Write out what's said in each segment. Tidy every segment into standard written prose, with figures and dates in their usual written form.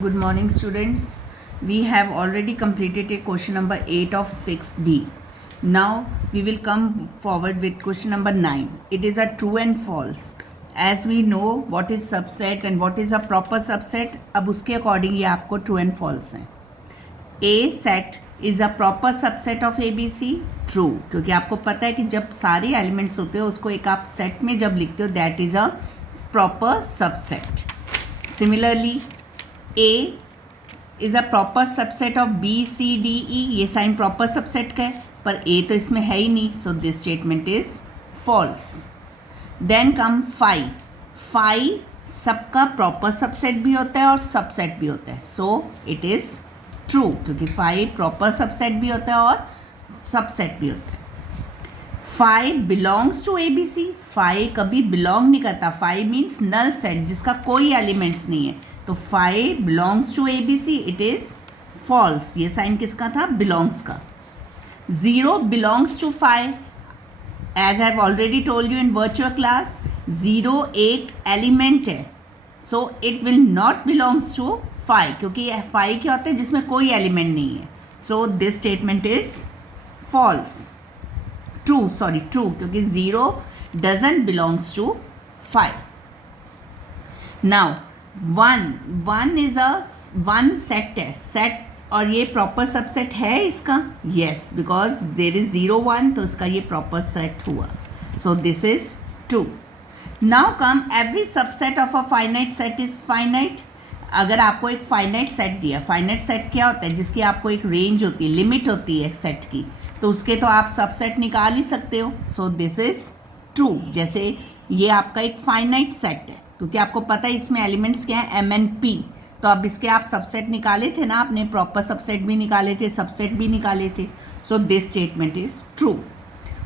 Good morning, students. We have already completed a question number 8 of 6B. Now we will come forward with question number 9. It is a true and false. As we know what is subset and what is a proper subset, अब उसके according ये आपको true and false है. A set is a proper subset of ABC. True, क्योंकि आपको पता है कि जब सारे elements होते हैं उसको एक आप set में जब लिखते हो that is a proper subset. Similarly, A is a proper subset of B C D E. ये साइन प्रॉपर सबसेट का है पर A तो इसमें है ही नहीं, so this statement is false. Then come phi सबका प्रॉपर सबसेट भी होता है और सबसेट भी होता है, सो इट इज़ ट्रू क्योंकि फाई प्रॉपर सबसेट भी होता है और सबसेट भी होता है. Phi belongs to ABC. Phi कभी बिलोंग नहीं करता. फाई मीन्स नल सेट जिसका कोई एलिमेंट्स नहीं है, तो phi belongs to ABC. It is false. ये साइन किसका था? बिलोंग्स का. 0 belongs to phi. As I have already told you in virtual class, 0 एक एलिमेंट है, so it will not belongs to phi क्योंकि फाई क्या होता है जिसमें कोई एलिमेंट नहीं है. So this statement is false. True क्योंकि 0 doesn't belongs to phi. Now one is a one set है. सेट और ये प्रॉपर सबसेट है इसका. येस, बिकॉज देर इज 0 1, तो इसका ये प्रॉपर सेट हुआ. सो this is true. Now come every subset of a finite set is finite. अगर आपको एक फाइनाइट सेट दिया, फाइनाइट सेट क्या होता है? जिसकी आपको एक रेंज होती है, लिमिट होती है सेट की, तो उसके तो आप सबसेट निकाल ही सकते हो. सो दिस इज ट्रू. जैसे ये आपका एक फाइनाइट सेट है क्योंकि आपको पता है इसमें एलिमेंट्स क्या हैं, M and P. तो अब इसके आप सबसेट निकाले थे ना, आपने प्रॉपर सबसेट भी निकाले थे, सबसेट भी निकाले थे. सो दिस स्टेटमेंट इज ट्रू.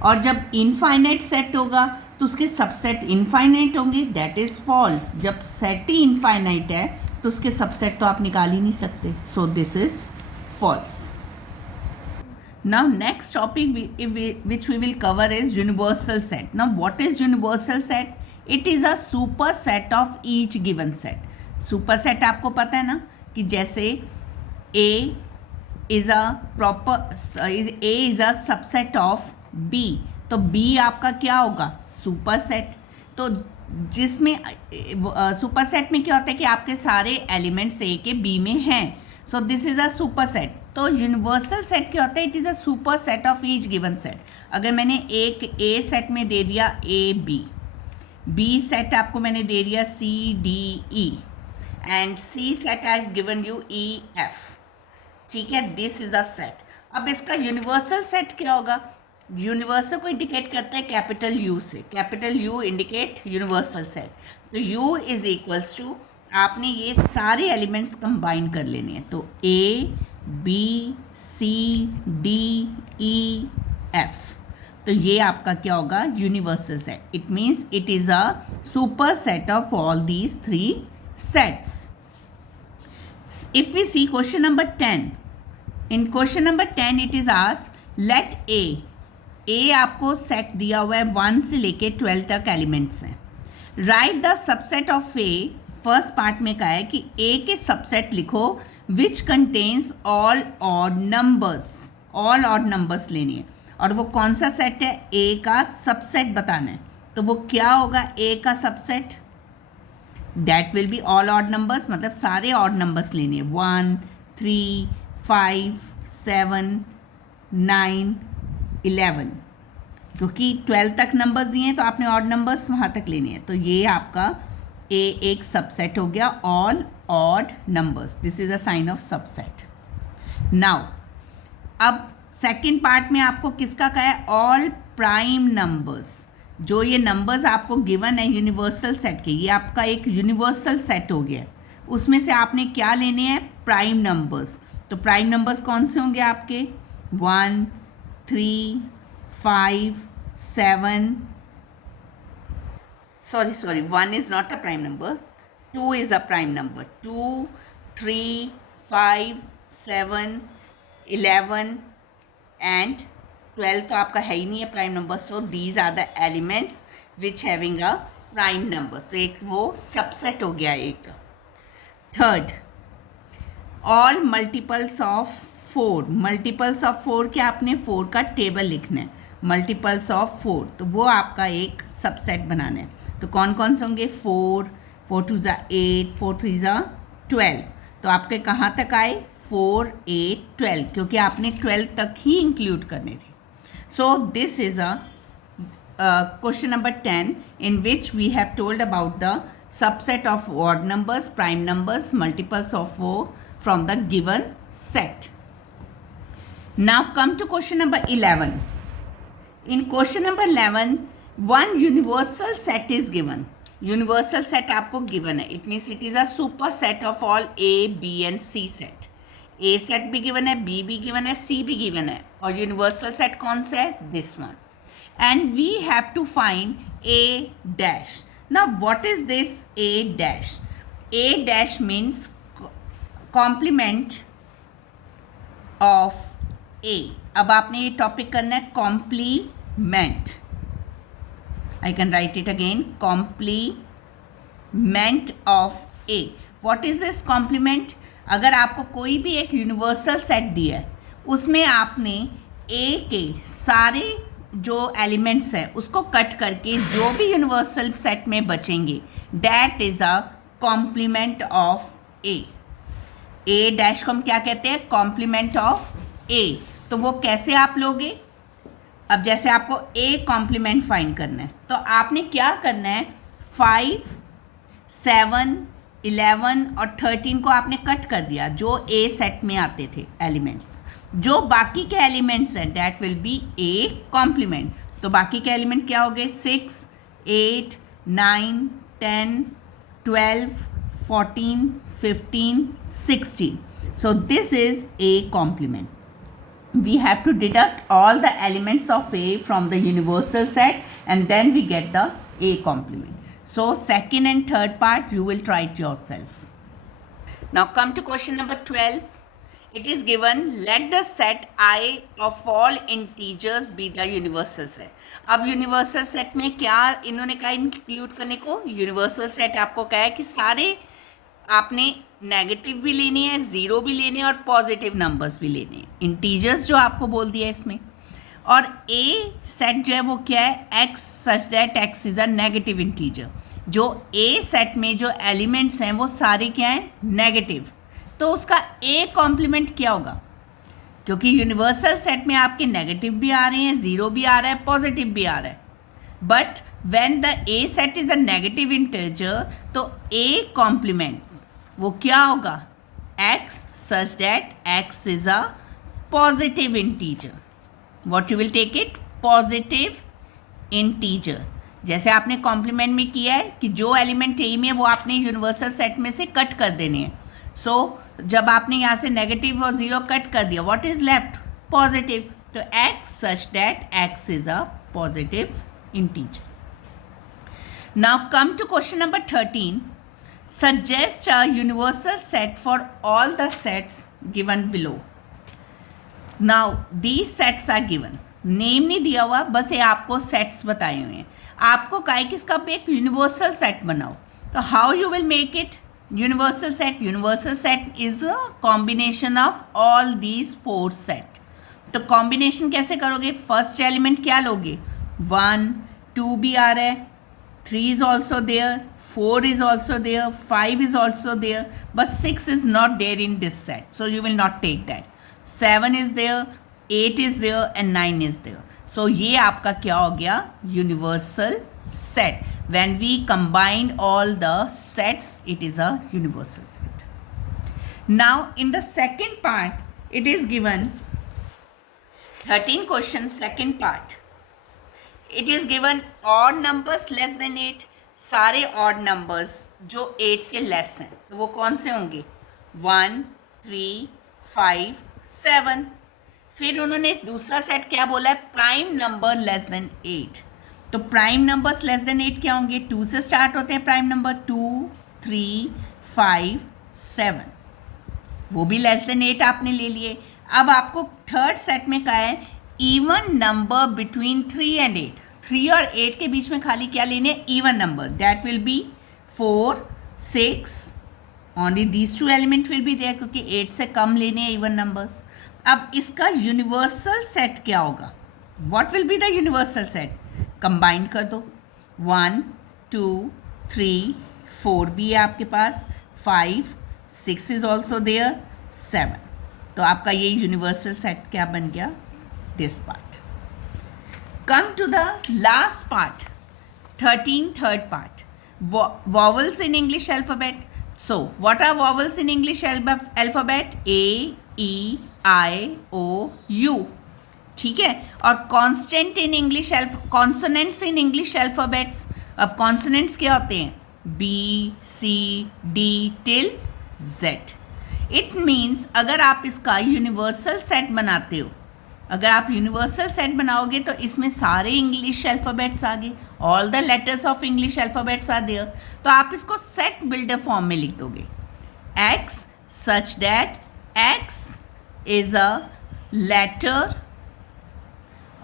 और जब इनफाइनाइट सेट होगा तो उसके सबसेट इनफाइनाइट होंगे, दैट इज फॉल्स. जब सेट ही इनफाइनाइट है तो उसके सबसेट तो आप निकाल ही नहीं सकते. So this is false. Now next topic which we will cover is universal set. Now what is universal set? It is a superset of each given set. Superset आपको पता है ना कि जैसे A is a subset of B, तो B आपका क्या होगा? सुपरसेट. तो जिसमें सुपरसेट में क्या होता है कि आपके सारे एलिमेंट्स A के B में हैं, सो दिस इज अ सुपरसेट. तो यूनिवर्सल सेट क्या होता है? It is a super set of each given set. अगर मैंने एक A सेट में दे दिया B सेट आपको मैंने दे दिया CDE, and C set I have given you EF. ठीक है, दिस इज अ सेट. अब इसका यूनिवर्सल सेट क्या होगा? यूनिवर्सल को इंडिकेट करता है कैपिटल U से. Capital U indicate universal set. तो U इज इक्वल्स टू, आपने ये सारे एलिमेंट्स कंबाइन कर लेने हैं. तो A B C D E F, तो ये आपका क्या होगा? Universal set. It means it is a super set of all these 3 sets. If we see question number 10, in question number 10 it is asked let A आपको set दिया हुआ है 1 से लेके 12 तक एलिमेंट्स हैं. Right the subset of A. First part में कहा है कि A के सबसेट लिखो which contains all odd numbers. All odd numbers लेनी है और वो कौन सा सेट है? A का सबसेट बताना है. तो वो क्या होगा A का subset? That will be all odd numbers, मतलब सारे ऑड नंबर्स लेने हैं. 1 3 5 7 9 11, क्योंकि 12 तक नंबर्स दिए हैं तो आपने ऑड नंबर्स वहाँ तक लेने हैं. तो ये आपका A एक सबसेट हो गया, all odd numbers. This is a sign of subset. Now अब सेकेंड पार्ट में आपको किसका कहा है? All prime numbers. जो ये नंबर्स आपको गिवन है यूनिवर्सल सेट के, ये आपका एक यूनिवर्सल सेट हो गया. उसमें से आपने क्या लेने हैं? Prime numbers. तो प्राइम नंबर्स कौन से होंगे आपके? 1 3 5 7. Sorry, 1 is not a prime number. 2 is a prime number. 2 3 5 7 11 and 12 तो आपका है ही नहीं है prime number. So these are the elements which having a prime number. तो एक वो सबसेट हो गया एक. Third, all multiples of 4, multiples of 4 क्या, आपने 4 का टेबल लिखना है, मल्टीपल्स ऑफ 4, तो वो आपका एक सबसेट बनाना है। तो कौन कौन से होंगे, 4, 4 2 ज़ा 8, 4 3 ज़ा 12, तो आपके कहाँ तक आए, 4 8 12, क्योंकि आपने 12 तक ही इंक्लूड करने थे। So this is a question number 10 in which we have told about the subset of odd numbers, prime numbers, multiples of 4 from the given set. Now come to question number 11. In question number 11, one universal set is given. Universal set आपको given है. It means it is a superset of all A, B and C set. A set भी given है, B भी given है, C भी given है. और universal set कौन सा है? This one. And we have to find A dash. Now what is this A dash? A dash means complement of A. अब आपने ये टॉपिक करना है complement. I can write it again, complement of A. What is this complement? अगर आपको कोई भी एक यूनिवर्सल सेट दिया है, उसमें आपने A के सारे जो एलिमेंट्स है उसको कट करके जो भी यूनिवर्सल सेट में बचेंगे, that is a compliment of A. A dash को हम क्या कहते हैं, कॉम्प्लीमेंट ऑफ ए. तो वो कैसे आप लोगे, अब जैसे आपको ए कॉम्प्लीमेंट फाइंड करना है, तो आपने क्या करना है, 5 7 11 और 13 को आपने कट कर दिया, जो ए सेट में आते थे एलिमेंट्स. जो बाकी के एलिमेंट्स हैं that will be A complement. तो बाकी के एलिमेंट क्या हो गए, 6 8 9 10 12 14 15 16. So this is A complement. We have to deduct all the elements of A from the universal set and then we get the A complement. So second and third part you will try it yourself. Now come to question number 12. It is given, let the set I of all integers be the universal set. अब universal set में क्या इन्होंने कहा include करने को, universal set आपको कहा है कि सारे आपने नेगेटिव भी लेनी है, ज़ीरो भी लेने हैं और पॉजिटिव नंबर्स भी लेने हैं, इंटीजर्स जो आपको बोल दिया है इसमें. और ए सेट जो है वो क्या है, x such that x is a negative integer. जो ए सेट में जो एलिमेंट्स हैं वो सारे क्या हैं, नेगेटिव. तो उसका ए कॉम्प्लीमेंट क्या होगा, क्योंकि यूनिवर्सल सेट में आपके नेगेटिव भी आ रहे हैं, ज़ीरो भी आ रहा है, पॉजिटिव भी आ रहा है. But when the A set is a negative integer, तो ए कॉम्प्लीमेंट वो क्या होगा, x such that x is a positive integer. What you will take it, positive integer. जैसे आपने कॉम्प्लीमेंट में किया है कि जो एलिमेंट ए में वो आपने यूनिवर्सल सेट में से कट कर देने हैं. सो जब आपने यहाँ से नेगेटिव और ज़ीरो कट कर दिया, व्हाट इज़ लेफ्ट, पॉजिटिव. तो x such that x is a positive integer. Now come to question number 13. Suggest a universal set for all the sets given below. Now these sets are given, name नहीं दिया हुआ, बस ये आपको sets बताए हुए हैं. आपको कहा है कि इसका एक यूनिवर्सल सेट बनाओ. तो how you will make it, universal set is a combination of all these four set. तो कॉम्बिनेशन कैसे करोगे, फर्स्ट एलिमेंट क्या लोगे, 1 2 भी आ रहा है, 3 is also there, 4 is also there, 5 is also there, but 6 is not there in this set, so you will not take that. 7 is there, 8 is there and 9 is there. So ये आपका क्या हो गया, universal set. When we combine all the sets, it is a universal set. Now in the second part, it is given 13 questions, second part. It is given odd numbers less than 8. सारे odd numbers जो 8 से less हैं, तो वो कौन से होंगे, 1 3 5 7. फिर उन्होंने दूसरा सेट क्या बोला है, प्राइम नंबर लेस देन 8. तो प्राइम नंबर्स लेस देन 8 क्या होंगे, 2 से स्टार्ट होते हैं प्राइम नंबर, 2 3 5 7, वो भी लेस देन 8 आपने ले लिए. अब आपको थर्ड सेट में कहा है इवन नंबर बिटवीन 3 एंड 8. 3 और 8 के बीच में खाली क्या लेने, even number, that will be 4 6 only these two element will be there, क्योंकि 8 से कम लेने हैं इवन नंबर्स. अब इसका यूनिवर्सल सेट क्या होगा? What will be the universal set? Combine कर दो. 1 2 3 4 भी है आपके पास, 5 6 इज ऑल्सो देयर, 7. तो आपका ये यूनिवर्सल सेट क्या बन गया? This part. Come to the last part, 13 third part. Vowels in English alphabet. So what are vowels in English alphabet? A, E, I, O, U. ठीक है. और consonant in English consonants in English alphabets. अब consonants क्या होते हैं? B, C, D till Z. It means अगर आप इसका यूनिवर्सल सेट बनाते हो, अगर आप यूनिवर्सल सेट बनाओगे तो इसमें सारे इंग्लिश अल्फ़ाबेट्स आ गए, all the letters of English alphabets are there. तो आप इसको सेट बिल्डर फॉर्म में लिख दोगे. X such that x is a letter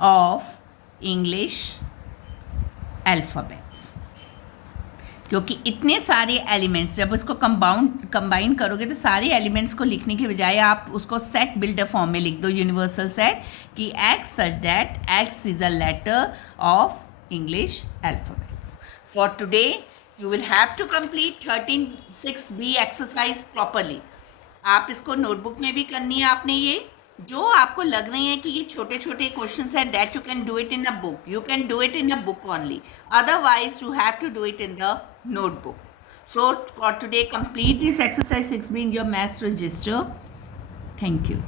of English alphabets. क्योंकि इतने सारे एलिमेंट्स, जब उसको कंबाइन करोगे तो सारे एलिमेंट्स को लिखने के बजाय आप उसको सेट बिल्डर फॉर्म में लिख दो, यूनिवर्सल सेट, कि x such that x is a letter of English alphabets. For today you will have to complete 13(6)B exercise properly. आप इसको नोटबुक में भी करनी है आपने. ये जो आपको लग रहे हैं कि ये छोटे छोटे क्वेश्चंस हैं, that you can do it in a book. You can do it in a book only. Otherwise, you have to do it in the notebook. So for today, complete this exercise 6B in your maths register. Thank you.